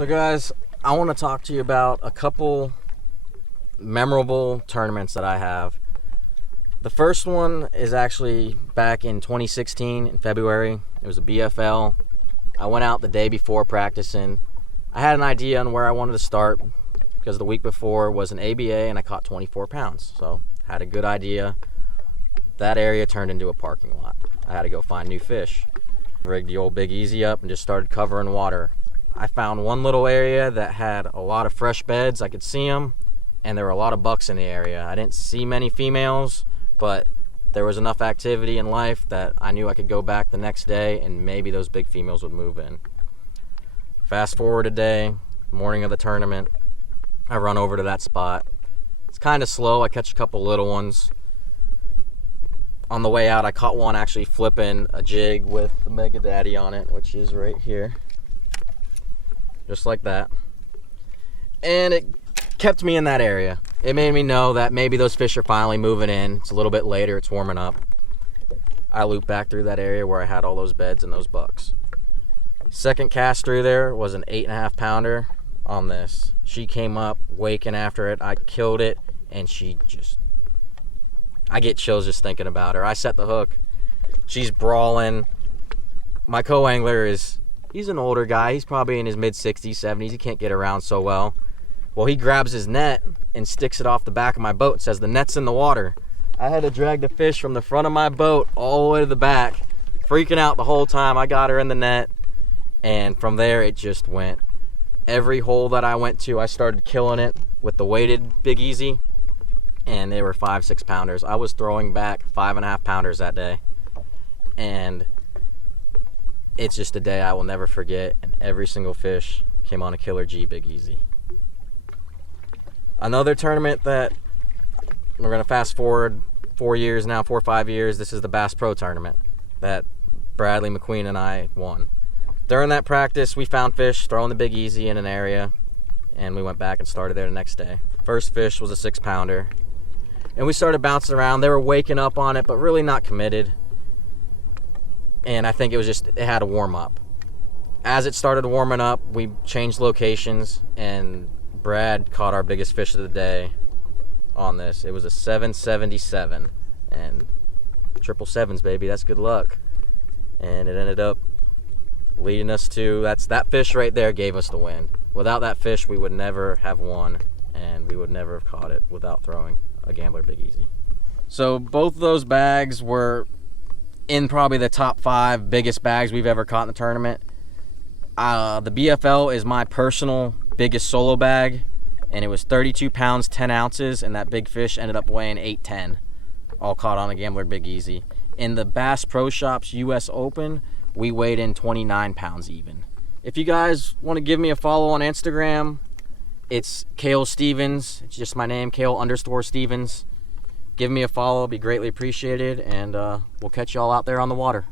So guys, I want to talk to you about a couple memorable tournaments that I have. The first one is actually back in 2016 in February. It was a BFL. I went out the day before practicing. I had an idea on where I wanted to start because the week before was an ABA and I caught 24 pounds. So had a good idea. That area turned into a parking lot. I had to go find new fish. Rigged the old Big Easy up and just started covering water. I found one little area that had a lot of fresh beds. I could see them, and there were a lot of bucks in the area. I didn't see many females, but there was enough activity in life that I knew I could go back the next day and maybe those big females would move in. Fast forward a day, morning of the tournament, I run over to that spot. It's kind of slow. I catch a couple little ones. On the way out, I caught one actually flipping a jig with the Mega Daddy on it, which is right here. Just like that. And it kept me in that area. It made me know that maybe those fish are finally moving in. It's a little bit later, it's warming up. I looped back through that area where I had all those beds and those bucks. Second cast through there was an 8.5 pounder on this. She came up waking after it. I killed it, and I get chills just thinking about her. I set the hook. She's brawling. My co-angler he's an older guy. He's probably in his mid-60s, 70s. He can't get around so well. Well, he grabs his net and sticks it off the back of my boat and says, "The net's in the water." I had to drag the fish from the front of my boat all the way to the back, freaking out the whole time. I got her in the net, and from there it just went. Every hole that I went to, I started killing it with the weighted Big Easy, and they were 5-6 pounders. I was throwing back 5.5 pounders that day, and it's just a day I will never forget, and every single fish came on a Killer G Big Easy. Another tournament that we're going to fast forward 4 years now, 4 or 5 years. This is the Bass Pro tournament that Bradley McQueen and I won. During that practice, we found fish throwing the Big Easy in an area, and we went back and started there the next day. First fish was a 6 pounder, and we started bouncing around. They were waking up on it, but really not committed. And I think it had to warm up. As it started warming up, we changed locations, and Brad caught our biggest fish of the day on this. It was a 777, and 777s, baby, that's good luck. And it ended up leading us to, that fish right there gave us the win. Without that fish, we would never have won, and we would never have caught it without throwing a Gambler Big Easy. So both of those bags were in probably the top 5 biggest bags we've ever caught in the tournament. The BFL is my personal biggest solo bag, and it was 32 pounds 10 ounces, and that big fish ended up weighing 810, all caught on a Gambler Big Easy. In the Bass Pro Shops US Open, we weighed in 29 pounds even. If you guys want to give me a follow on Instagram, it's Kail Stevens. It's just my name, Kail_Stevens. Give me a follow, it'd be greatly appreciated, and we'll catch y'all out there on the water.